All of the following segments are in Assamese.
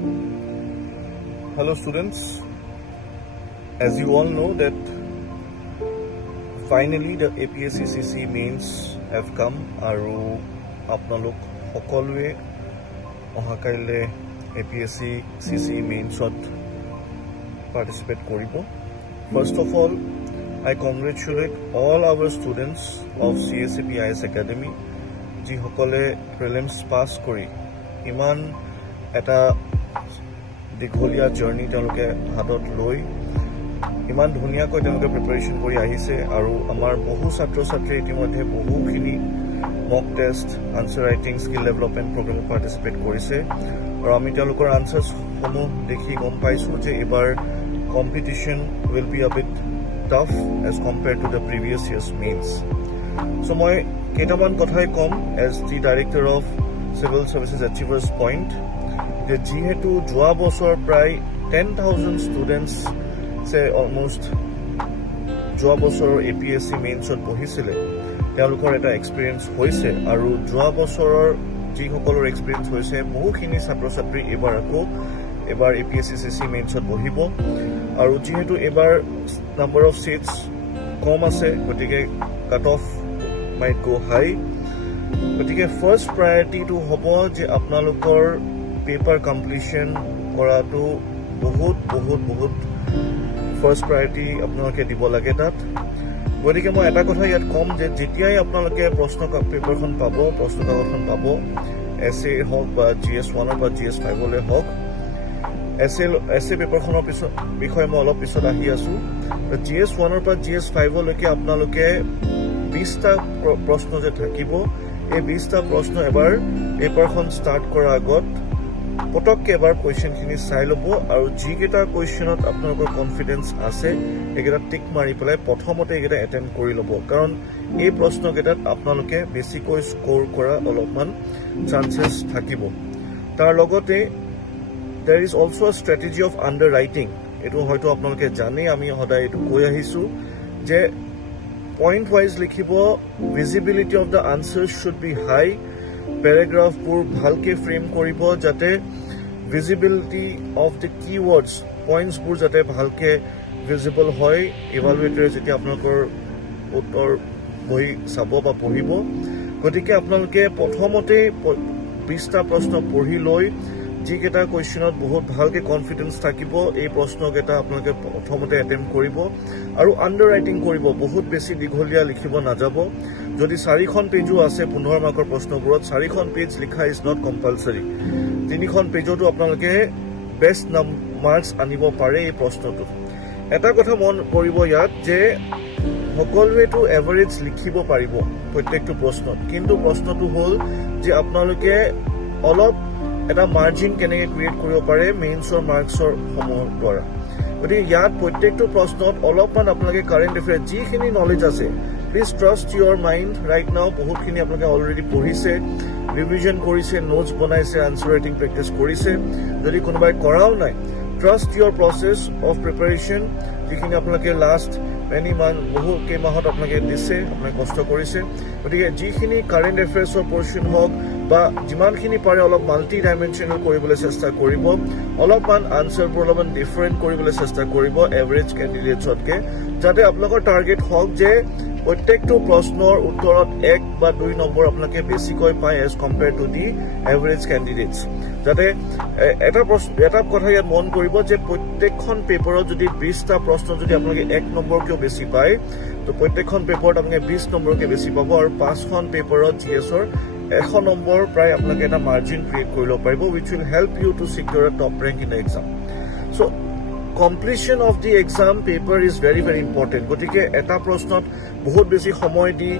Hello students, as you all know that finally the APSC mains have come aru apnalok hokolwe ohakaile APSC mains participate koribo. First of all, I congratulate all our students of CSAPIS Academy ji hokole prelims pass kori iman eta dikholia journey teloke hatot loi iman dhuniya koi teloke preparation kori ahise aru amar bohu chhatro chhatri itimodhe bohu khini mock test answer writing skill development program participate korise aru ami telokor answers homo dekhi gom paisu je ebar competition will be a bit tough as compared to the previous year's mains. So moi ketaman kothai kom as the director of Civil Services Achievers Point the jihetu joa bosor pray 10,000 students say almost joa bosor APSC mains ot bohisile telokor eta experience hoise aru joa bosoror ji hokolor experience hoise bohu khini chhatro chhatri ebar ako ebar APSC mains ot bohibo aru jihetu ebar number of seats kom ase gotike cut off might go high gotike first priority to hobo je apnalokor paper completion koratu bahut first priority apnaloke dibo lage tat gotike moi eta kotha yat kom je jetiai apnaloke proshno paper khon pabo proshno kagot khon pabo essay hok ba GS1 ba GS5 le hok essay paper khonor bishoy mo olop pisot ahi asu GS1 or pa GS5 loke apnaloke 20 ta proshno je thakibo এই 20 টা প্রশ্ন এবাৰ পেপাৰখন স্টাৰ্ট কৰাৰ আগত পটককে এবাৰ কোৱেশ্চন খিনি চাই লব আৰু যি কেটা কোৱেশ্চনত আপোনালোকৰ কনফিডেন্স আছে একেটা টিক মাৰি পেলাই প্ৰথমতে একেটা এটেম্প কৰি লব কাৰণ এই প্ৰশ্ন কেটাত আপোনালোকে বেছিকৈ স্কোৰ কৰা অলপমান চান্সেস থাকিব তাৰ লগতে there is also a strategy of underwriting এটো হয়তো আপোনালোকে জানে আমি হদাই এটো কৈ আহিছো যে point wise likhibo visibility of the answers should be high paragraph pur bhalke frame koribo jate visibility of the keywords points pur jate bhalke visible hoy evaluator jeti apnalokor uttor boi sabo ba pohibo gotike apnaloke prothomote 20 ta proshno porhi loi ji keta questionot bahut bhalke confidence thakibo ei proshno keta apnaloke prothomote attempt koribo aru underwriting koribo bahut beshi digholia likhibo na jabo jodi 4 খন পেজও আছে 15 মাৰ্কৰ প্ৰশ্নবোৰত 4 খন পেজ লিখা is not compulsory 3 খন পেজতো আপোনালোকে বেষ্ট মাৰ্কস আনিব পাৰে এই প্ৰশ্নটো এটা কথা মন কৰিব ইয়াত যে সকলোৱে তো এভাৰেজ লিখিব পাৰিব প্ৰত্যেকটো প্ৰশ্নত কিন্তু প্ৰশ্নটো হল যে আপোনালোকে অলপ এটা মাৰ্জিন কেনেকৈ ক্ৰিয়েট কৰিব পাৰে মেইনছৰ মাৰ্কছৰ সময় দ্বাৰা গতি ইয়াত প্ৰত্যেকটো প্ৰশ্নত অলপমান আপোনালোকে কাৰেন্ট এফেয়াৰ যিখিনি নলেজ আছে please trust your mind right now বহুতখিনি আপোনালোকে অলৰেডি পঢ়িছে ৰিভিজন কৰিছে নোটছ বনাইছে আনসাৰ ৰাইটিং প্ৰেক্টিস কৰিছে যদি কোনোবাই কৰাও নাই trust your process of preparation যিখিনি আপোনালোকে লাষ্ট many months বহু কে মাহত আপোনালোকে দিছে আপোনালোকে কষ্ট কৰিছে গতিকে যিখিনি কাৰেন্ট এফেয়াৰ্ছৰ পৰ্চন হক বা যিমানখিনি পাৰে অলপ মাল্টি ডাইমেনশনাল কৰিবলৈ চেষ্টা কৰিব অলপমান আনসাৰবোৰ অলপমান ডিফাৰেন্ট কৰিবলৈ চেষ্টা কৰিব এভাৰেজ ক্যান্ডিডেটছতকে যাতে আপোনালোকৰ টাৰ্গেট হক যে প্ৰত্যেকটো প্ৰশ্নৰ উত্তৰত 1 বা 2 নম্বৰ আপোনালোকে বেছিকৈ পায় as compared to the average candidates যাতে এটা কথা ইয়াত মন কৰিব যে প্ৰত্যেকখন পেপাৰত যদি 20 টা প্ৰশ্ন যদি আপোনালোকে 1 নম্বৰকৈ বেছি পায় তো প্ৰত্যেকখন পেপাৰত আপোনালোকে 20 নম্বৰকৈ বেছি পাব আৰু 5 খন পেপাৰত জিএছৰ 100 নম্বৰ প্ৰায় আপোনালোকে এটা মাৰ্জিন ক্ৰিয়েট কৰিব পাৰিব which will help you to secure a top rank in the exam so completion of the exam paper is very important gotike eta proshnot bahut beshi samoy di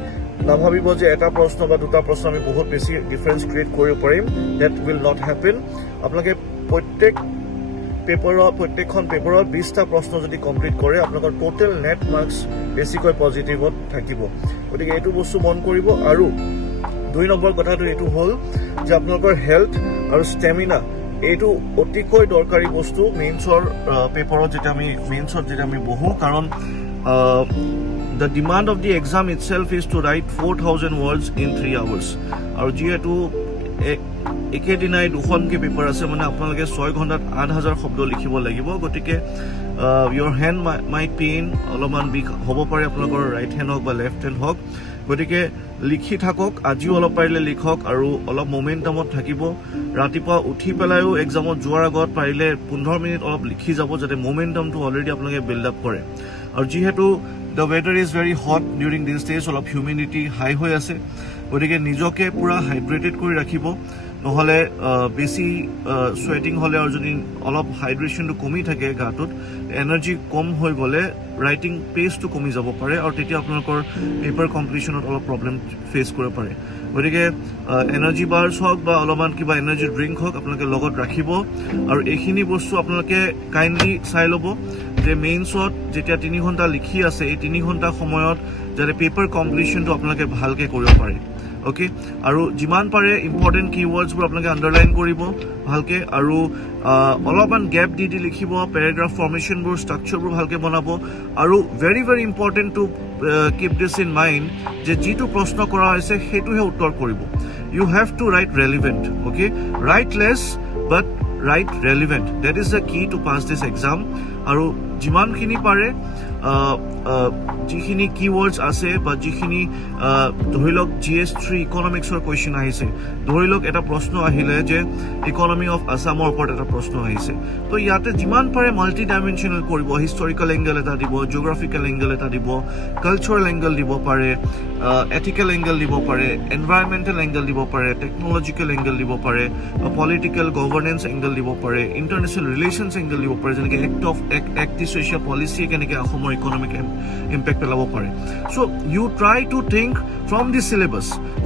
nabhabibo je eta proshno ba duta proshno ami bahut beshi difference create koribo parim that will not happen apnaloke prottek paper prottekhon paper 20 ta proshno jodi complete kore apnalokor total net marks besikoi positive ot thakibo gotike etu bostu mon koribo aru 2 number কথাটো এটো হল যে আপোনালোকৰ হেলথ আৰু ষ্টেমিনা এটো অতিকৈ দৰকাৰী বস্তু মেইনছৰ পেপাৰত যেটা আমি বহু কাৰণ the demand of the exam itself is to write 4000 words in 3 hours আৰু যেটো একেদিনাই দুখনকে পেপাৰ আছে মানে আপোনালোকে 6 ঘণ্টাত 8000 শব্দ লিখিব লাগিব গতিকে your hand might pain অলপমান বিষ হ'ব পাৰে আপোনালোকৰ ৰাইট হেণ্ড হওক বা লেফট হেণ্ড হওক গতিকে লিখি থাকক আজিও অলপ পাৰিলে লিখক আৰু অলপ মোমেন্টামত থাকিব ৰাতিপুৱা উঠি পেলাইও এক্সামত যোৱাৰ আগত পাৰিলে 15 মিনিট অলপ লিখি যাব যাতে মোমেন্টামটো অলৰেডি আপোনালোকে বিল্ড আপ কৰে আৰু যিহেতু the weather is very hot during these days অলপ humidity high হৈ আছে গতিকে নিজকে পুৰা হাইড্ৰেটেড কৰি ৰাখিব নহলে বেছি সোয়েটিং হলে আৰু যদি অলপ হাইড্ৰেশনটো কমি থাকে গাটোত এনাৰ্জি কম হৈ গলে ৰাইটিং পেজটো কমি যাব পাৰে আৰু তেতিয়া আপোনালোকৰ পেপাৰ কমপ্লিশনত অলপ প্ৰবলেম ফেস কৰিব পাৰে গতিকে এনাৰ্জি বাৰ্স হওক বা অলপমান কিবা এনাৰ্জি ড্ৰিংক হওক আপোনালোকে লগত ৰাখিব আৰু এইখিনি বস্তু আপোনালোকে কাইন্ডলি চাই ল'ব যে মেইনছত যেতিয়া 3 ঘণ্টা লিখি আছে এই 3 ঘণ্টা সময়ত যাতে পেপাৰ কমপ্লিশনটো আপোনালোকে ভালকে কৰিব পাৰে ওকে আৰু যিমান পাৰে ইম্পৰ্টেন্ট কিৱৰ্ডছ বোৰ আপোনালোকে আন্ডাৰলাইন কৰিব ভালকে আৰু অলপমান গ্যাপ দি লিখিব প্যাৰাগ্ৰাফ ফৰ্মেশন বোৰ ষ্ট্ৰাকচাৰ বোৰ ভালকে বনাব আৰু very very important to keep this in mind যে যেটো প্ৰশ্ন কৰা হৈছে হেতুহে উত্তৰ কৰিব you have to write relevant okay write less but write relevant that is the key to pass this exam আৰু যিমানখিনি পাৰে যিখিনি কিৱৰ্ডছ আছে বা যিখিনি ধৰিলক GS3 ইকনমিক্সৰ কোৱেশ্চন আহিছে ধৰিলক এটা প্ৰশ্ন আহিলে যে ইকনমি অফ আসামৰ ওপৰত এটা প্ৰশ্ন আহিছে তো ইয়াতে যিমান পাৰে মাল্টি ডাইমেনশনাল কৰিব হিষ্টৰিকেল এংগল এটা দিব জিওগ্ৰাফিকেল এংগল এটা দিব কালচাৰেল এংগল দিব পাৰে এথিকেল এংগল দিব পাৰে এনভায়ৰনমেন্টাল এংগল দিব পাৰে টেকনলজিকেল এংগল দিব পাৰে পলিটিকেল গভৰ্নেন্স এংগল দিব পাৰে ইন্টাৰনেশ্যনেল ৰিলেশনছ এংগল দিব পাৰে যেনেকৈ এক্ট ইষ্ট এছিয়া পলিসি কেনেকৈ অসমৰ ইকনমিক ইম্পেক্ট পেলাব পাৰে so you try to think from the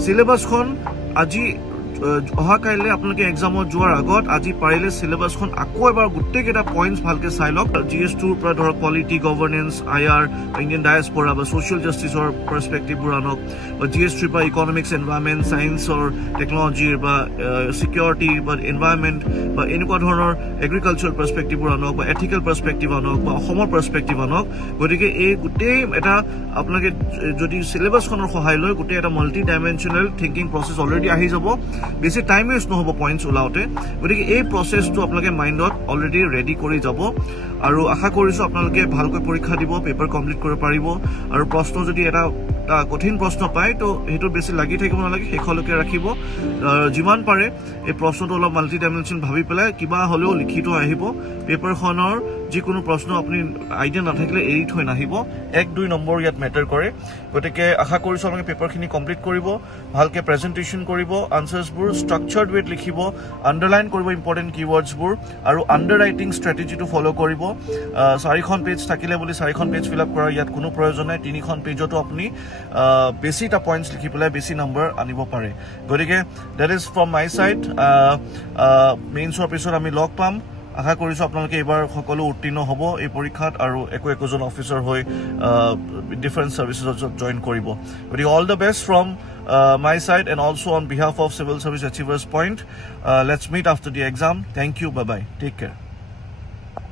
সিলেবাসখন আজি অহা কাইলে আপোনালোকে এক্সামত যোৱাৰ আগত আজি পাৰিলে সিলেবাসখন আকৌ এবাৰ গোটেইকেইটা পইণ্টছ ভালকে চাই লওক GS2 ৰ পৰা ধৰক পলিটি গভৰ্নেন্স IR ইণ্ডিয়ান ডায়াসপৰা বা সোশ্যাল জাষ্টিছৰ পাৰ্সপেক্টিভবোৰ আনক বা GS3 পৰা ইকনমিক্স এনভায়ৰনমেন্ট সায়েন্সৰ টেকনলজিৰ বা সিকিউৰিটি বা এনভায়ৰনমেন্ট বা এনেকুৱা ধৰণৰ এগ্ৰিকালচাৰ পাৰ্সপেক্টিভবোৰ আনক বা এথিকেল পাৰ্সপেক্টিভ আনক বা অসমৰ পাৰ্সপেক্টিভ আনক গতিকে এই গোটেই এটা আপোনালোকে যদি সিলেবাসখনৰ সহায় লয় গোটেই এটা multi dimensional thinking process already আহি যাব বেছি টাইম ওয়েস্ট নহব পইণ্টছ ওলাওতে গতিকে এই প্ৰসেসটো আপোনালোকে মাইন্ডত অলৰেডি ৰেডি কৰি যাব আৰু আশা কৰিছো আপোনালোকে ভালকৈ পৰীক্ষা দিব পেপাৰ কমপ্লিট কৰিব পাৰিব আৰু প্ৰশ্ন যদি এটা কঠিন প্ৰশ্ন পায় তো হেতু বেছি লাগি থাকিব নালাগে শেষলৈকে ৰাখিব যিমান পাৰে এই প্ৰশ্নটো অলপ মাল্টি ডাইমেনশন ভাবি পেলাই কিবা হলেও লিখিত আহিব পেপাৰখনৰ যিকোনো প্ৰশ্ন আপুনি আইডিয়া নাথাকিলে এৰি থৈ নাহিব 1-2 নম্বৰ ইয়াত মেটাৰ কৰে গতিকে আশা কৰিছো আপোনালোকে পেপাৰখিনি কমপ্লিট কৰিব ভালকে প্ৰেজেন্টেচন কৰিব আনসাৰ্সবোৰ ষ্ট্ৰাকচাৰ্ড ৱেত লিখিব আন্ডাৰলাইন কৰিব ইম্পৰ্টেন্ট কিৱৰ্ডছবোৰ আৰু আন্ডাৰৰাইটিং ষ্ট্ৰেটেজিটো ফলো কৰিব 4খন পেজ থাকিলে বুলি 4খন পেজ ফিল আপ কৰাৰ ইয়াত কোনো প্ৰয়োজন নাই 3খন পেজতো আপুনি বেছিটা পইণ্টছ লিখি পেলাই বেছি নম্বৰ আনিব পাৰে গতিকে that is from my side মেইনছৰ পিছত আমি লগ পাম আশা কৰিছো আপোনালোকে এবাৰ সকলো উত্তীৰ্ণ হ'ব এই পৰীক্ষাত আৰু একোজন অফিচাৰ হৈ ডিফাৰেন্ট সাৰ্ভিসেছত জয়েন কৰিব গতিকে all the best from my side and also on behalf of Civil Service Achievers Point let's meet after the exam thank you bye bye take care